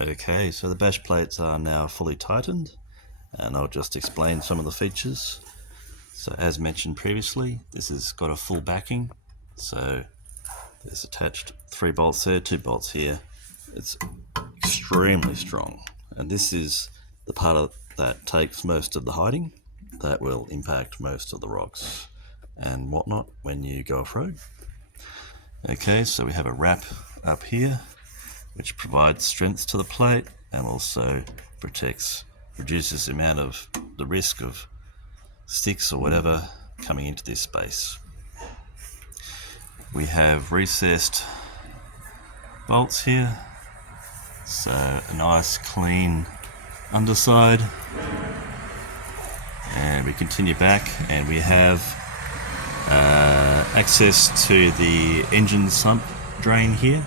Okay, so the bash plates are now fully tightened, and I'll just explain some of the features. So as mentioned previously, this has got a full backing, so there's attached 3 bolts there, 2 bolts here. It's extremely strong, and this is the part that takes most of the hiding, that will impact most of the rocks and whatnot when you go off-road. Okay, so we have a wrap up here which provides strength to the plate and also reduces the amount of the risk of sticks or whatever coming into this space. We have recessed bolts here, so a nice clean underside, and we continue back and we have access to the engine sump drain here,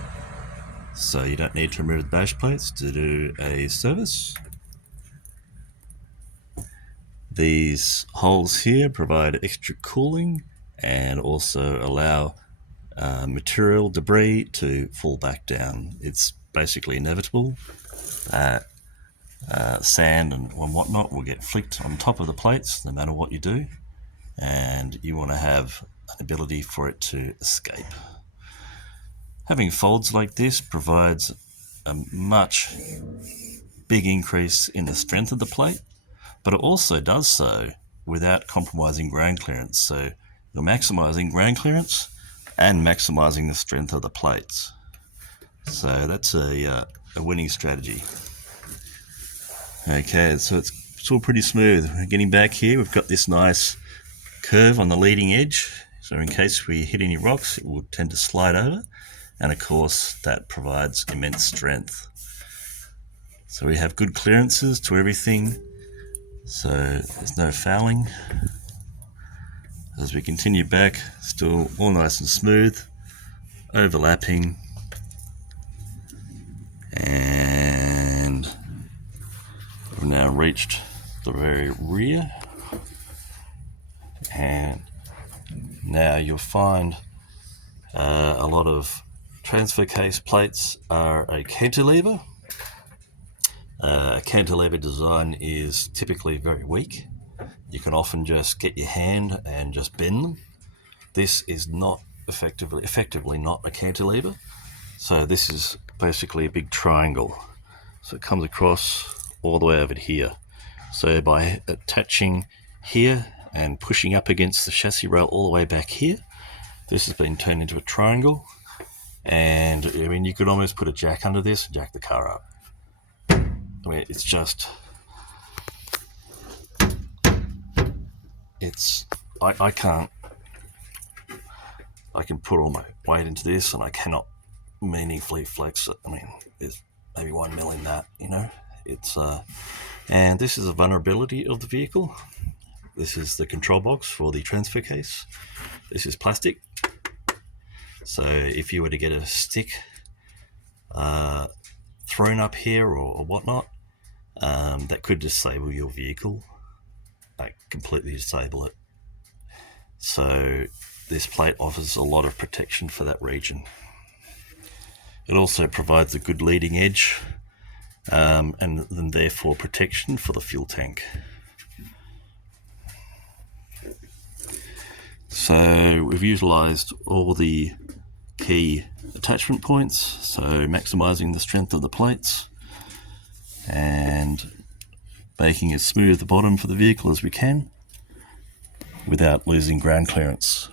so you don't need to remove the bash plates to do a service. These holes here provide extra cooling and also allow material debris to fall back down. It's basically inevitable that sand and whatnot will get flicked on top of the plates no matter what you do, and you want to have an ability for it to escape. Having folds like this provides a much big increase in the strength of the plate, but it also does so without compromising ground clearance. So you're maximizing ground clearance and maximizing the strength of the plates. So that's a winning strategy. Okay, so it's all pretty smooth. We're getting back here, we've got this nice curve on the leading edge, so in case we hit any rocks it will tend to slide over, and of course that provides immense strength. So we have good clearances to everything, so there's no fouling. As we continue back, still all nice and smooth, overlapping, and we've now reached the very rear, and now you'll find a lot of transfer case plates are a cantilever. A cantilever design is typically very weak. You can often just get your hand and just bend them. This is not effectively not a cantilever. So this is basically a big triangle. So it comes across all the way over here. So by attaching here and pushing up against the chassis rail all the way back here, this has been turned into a triangle. And I mean, you could almost put a jack under this and jack the car up. I mean, it's just, I can put all my weight into this and I cannot meaningfully flex it. I mean, there's maybe 1 mil in that, you know. It's and this is a vulnerability of the vehicle. This is the control box for the transfer case. This is plastic, so if you were to get a stick thrown up here or whatnot, that could disable your vehicle, like completely disable it. So this plate offers a lot of protection for that region. It also provides a good leading edge, and then therefore protection for the fuel tank. So we've utilized all the key attachment points, so maximizing the strength of the plates and making as smooth the bottom for the vehicle as we can without losing ground clearance.